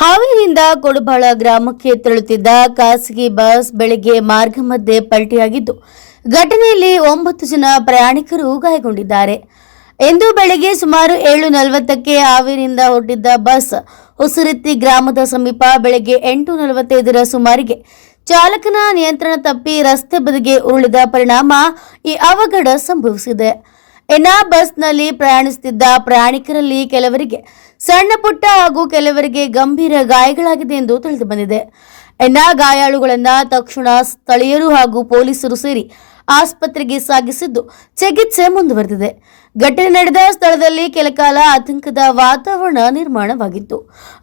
ಹಾವೇರಿಯಿಂದ ಕೊಡಬಾಳ ಗ್ರಾಮಕ್ಕೆ ತೆರಳುತ್ತಿದ್ದ ಖಾಸಗಿ ಬಸ್ ಬೆಳಗ್ಗೆ ಮಾರ್ಗ ಮಧ್ಯೆ ಪಲ್ಟಿಯಾಗಿದ್ದು ಘಟನೆಯಲ್ಲಿ 9 ಜನ ಪ್ರಯಾಣಿಕರು ಗಾಯಗೊಂಡಿದ್ದಾರೆ. ಇಂದು ಬೆಳಗ್ಗೆ ಸುಮಾರು 7:40ಕ್ಕೆ ಹಾವೇರಿಯಿಂದ ಹೊರಟಿದ್ದ ಬಸ್ ಹೊಸರಿತ್ತಿ ಗ್ರಾಮದ ಸಮೀಪ ಬೆಳಗ್ಗೆ 8:45ರ ಸುಮಾರಿಗೆ ಚಾಲಕನ ನಿಯಂತ್ರಣ ತಪ್ಪಿ ರಸ್ತೆ ಬದಿಗೆ ಉರುಳಿದ ಪರಿಣಾಮ ಈ ಅವಘಡ ಸಂಭವಿಸಿದೆ. ಇನ್ನು ಬಸ್ನಲ್ಲಿ ಪ್ರಯಾಣಿಸುತ್ತಿದ್ದ ಪ್ರಯಾಣಿಕರಲ್ಲಿ ಕೆಲವರಿಗೆ ಸಣ್ಣ ಪುಟ್ಟ ಹಾಗೂ ಕೆಲವರಿಗೆ ಗಂಭೀರ ಗಾಯಗಳಾಗಿದೆ ಎಂದು ತಿಳಿದು ಬಂದಿದೆ. ಇನ್ನು ಗಾಯಾಳುಗಳನ್ನು ತಕ್ಷಣ ಸ್ಥಳೀಯರು ಹಾಗೂ ಪೊಲೀಸರು ಸೇರಿ ಆಸ್ಪತ್ರೆಗೆ ಸಾಗಿಸಿದ್ದು ಚಿಕಿತ್ಸೆ ಮುಂದುವರೆದಿದೆ. ಘಟನೆ ನಡೆದ ಸ್ಥಳದಲ್ಲಿ ಕೆಲಕಾಲ ಆತಂಕದ ವಾತಾವರಣ ನಿರ್ಮಾಣವಾಗಿತ್ತು.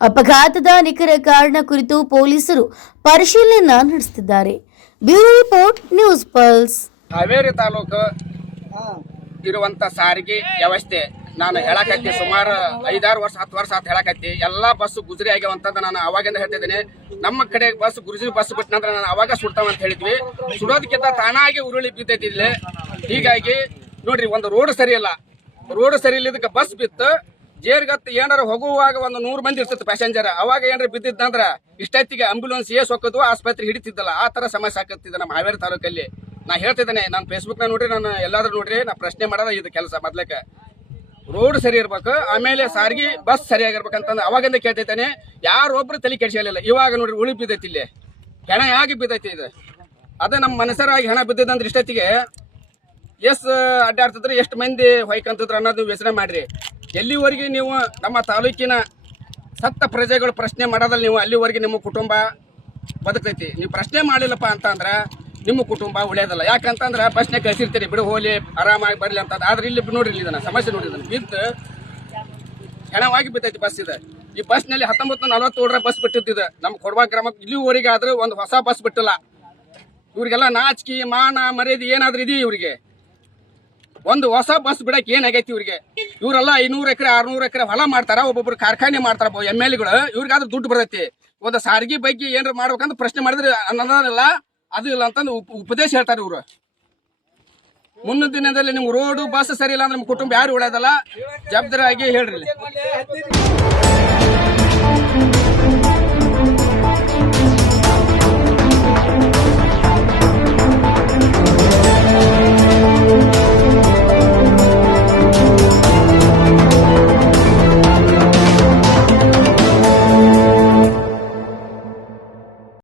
ಅಪಘಾತದ ನಿಖರ ಕಾರಣ ಕುರಿತು ಪೊಲೀಸರು ಪರಿಶೀಲನೆ ನಡೆಸುತ್ತಿದ್ದಾರೆ. Bureau report, news pulse. Haveri taluk ಇರುವಂತ ಸಾರಿಗೆ ವ್ಯವಸ್ಥೆ ನಾನು ಹೇಳಕತ್ತಿ ಸುಮಾರು 5-6 ವರ್ಷ 10 ವರ್ಷ ಆತ ಹೇಳಕತ್ತಿ. ಎಲ್ಲಾ ಬಸ್ ಗುಜರಿ ಆಗ್ಯಾವಂತಂದ ನಾನು ಅವಾಗಿಂದ ಹೇಳ್ತಿದ್ದೇನೆ. ನಮ್ಮ ಕಡೆ ಬಸ್ ಗುಜರಿ ಬಸ್ ಬಿಟ್ಟ ನಂತರ ನಾನು ಅವಾಗ ಸುಡ್ತಾವ ಅಂತ ಹೇಳಿದ್ವಿ. ಸುಡೋದಕ್ಕಿಂತ ತಾನಾಗಿ ಉರುಳಿ ಬಿದ್ದೈತಿ ಇಲ್ಲಿ. ಹೀಗಾಗಿ ನೋಡ್ರಿ, ಒಂದು ರೋಡ್ ಸರಿ ಇಲ್ಲ, ರೋಡ್ ಸರಿ ಇಲ್ಲದಕ್ಕೆ ಬಸ್ ಬಿತ್ತು. ಜೇರ್ಗತ್ತು ಏನಾರ ಹೋಗುವಾಗ ಒಂದು 100 ಮಂದಿ ಇರ್ತಿತ್ತು ಪ್ಯಾಸೆಂಜರ್. ಅವಾಗ ಏನಾರ ಬಿದ್ದಿದ್ದಂದ್ರ ಇಷ್ಟೈತಿಗೆ ಆಂಬ್ಯುಲೆನ್ಸ್ ಹೋಗೋದು ಆಸ್ಪತ್ರೆ ಹಿಡಿತಿದ್ದಲ್ಲ. ಆ ತರ ಸಮಸ್ಯೆ ಆಕತ್ತಿದೆ ನಮ್ಮ ಹಾವೇರಿ ತಾಲೂಕಲ್ಲಿ. ನಾ ಹೇಳ್ತಿದ್ದೇನೆ, ನಾನು ಫೇಸ್ಬುಕ್ ನ ನೋಡ್ರಿ, ನಾನು ಎಲ್ಲಾದ್ರೂ ನೋಡ್ರಿ, ನಾ ಪ್ರಶ್ನೆ ಮಾಡೋದ ಇದು ಕೆಲಸ. ಮೊದ್ಲಕ್ಕೆ ರೋಡ್ ಸರಿ ಇರ್ಬೇಕು, ಆಮೇಲೆ ಸಾರಿಗೆ ಬಸ್ ಸರಿಯಾಗಿರ್ಬೇಕಂತಂದು ಅವಾಗಿಂದ ಕೇಳ್ತಿದ್ದೇನೆ. ಯಾರೊಬ್ರು ತಲೆ ಕೆಡಿಸಲಿಲ್ಲ. ಇವಾಗ ನೋಡ್ರಿ ಉಳಿ ಬಿದ್ದೈತಿ, ಇಲ್ಲಿ ಹೆಣ ಆಗಿ ಬಿದ್ದೈತಿ. ಇದು ಅದ ನಮ್ಮ ಮನಸ್ಸರಾಗಿ ಹೆಣ ಬಿದ್ದಿದ್ದಂದ್ರೆ ಇಷ್ಟೊತ್ತಿಗೆ ಎಷ್ಟು ಅಡ್ಡಾಡ್ತಿದ್ರು, ಎಷ್ಟು ಮಂದಿ ಹೊಯ್ಕಂತಿದ್ರು ಅನ್ನೋದು ಯೋಚನೆ ಮಾಡ್ರಿ. ಎಲ್ಲಿವರೆಗೆ ನೀವು ನಮ್ಮ ತಾಲೂಕಿನ ಸತ್ತ ಪ್ರಜೆಗಳು ಪ್ರಶ್ನೆ ಮಾಡೋದಲ್ಲ, ನೀವು ಅಲ್ಲಿವರೆಗೆ ನಿಮ್ಮ ಕುಟುಂಬ ಬದುಕೈತಿ. ನೀವು ಪ್ರಶ್ನೆ ಮಾಡಲಿಲ್ಲಪ್ಪ ಅಂತಂದ್ರೆ ನಿಮ್ಮ ಕುಟುಂಬ ಉಳಿಯೋದಲ್ಲ. ಯಾಕಂತಂದ್ರೆ ಬಸ್ನಾಗ ಕಳಿಸಿರ್ತೀರಿ, ಬಿಡು ಹೋಲಿ ಆರಾಮಾಗಿ ಬರಲಿ ಅಂತ. ಆದ್ರೆ ಇಲ್ಲಿ ನೋಡ್ರಿ, ಇದನ್ನ ಸಮಸ್ಯೆ ನೋಡಿದ ಬಿದ್ದು ಹೆಣವಾಗಿ ಬಿದ್ದೈತಿ ಬಸ್. ಇದೆ ಈ ಬಸ್ನಲ್ಲಿ 1947ರ ಬಸ್ ಬಿಟ್ಟಿದ್ದ ನಮ್ಮ ಕೊಡಬಾಳ ಗ್ರಾಮಕ್ಕೆ. ಇಲ್ಲಿವರೆಗೆ ಆದ್ರೂ ಒಂದು ಹೊಸ ಬಸ್ ಬಿಟ್ಟಿಲ್ಲ. ಇವ್ರಿಗೆಲ್ಲ ನಾಚಿಕೆ ಮಾನ ಮರ್ಯಾದೆ ಏನಾದ್ರೂ ಇದೆಯಾ ಇವ್ರಿಗೆ? ಒಂದು ಹೊಸ ಬಸ್ ಬಿಡಕ್ಕೆ ಏನಾಗೈತಿ ಇವ್ರಿಗೆ? ಇವರೆಲ್ಲ 500 ಎಕರೆ 600 ಎಕರೆ ಹೊಲ ಮಾಡ್ತಾರ, ಒಬ್ಬೊಬ್ರು ಕಾರ್ಖಾನೆ ಮಾಡ್ತಾರ MLAಗಳು. ಇವ್ರಿಗಾದ್ರೂ ದುಡ್ಡು ಬರ್ತೈತಿ. ಒಂದು ಸಾರಿಗೆ ಬಗ್ಗೆ ಏನಾರ ಮಾಡ್ಬೇಕಂತ ಪ್ರಶ್ನೆ ಮಾಡಿದ್ರೆ ಅನ್ನೋದಿಲ್ಲ, ಅದು ಇಲ್ಲ ಅಂತಂದು ಉಪದೇಶ ಹೇಳ್ತಾರೆ ಇವರು. ಮುಂದಿನ ದಿನದಲ್ಲಿ ನಿಮ್ಗೆ ರೋಡು ಬಸ್ ಸರಿ ಇಲ್ಲ ಅಂದ್ರೆ ನಿಮ್ಮ ಕುಟುಂಬ ಯಾರು ಉಳಿಯೋದಲ್ಲ. ಜವಾಬ್ದಾರಿ ಆಗಿ ಹೇಳ್ರಿ.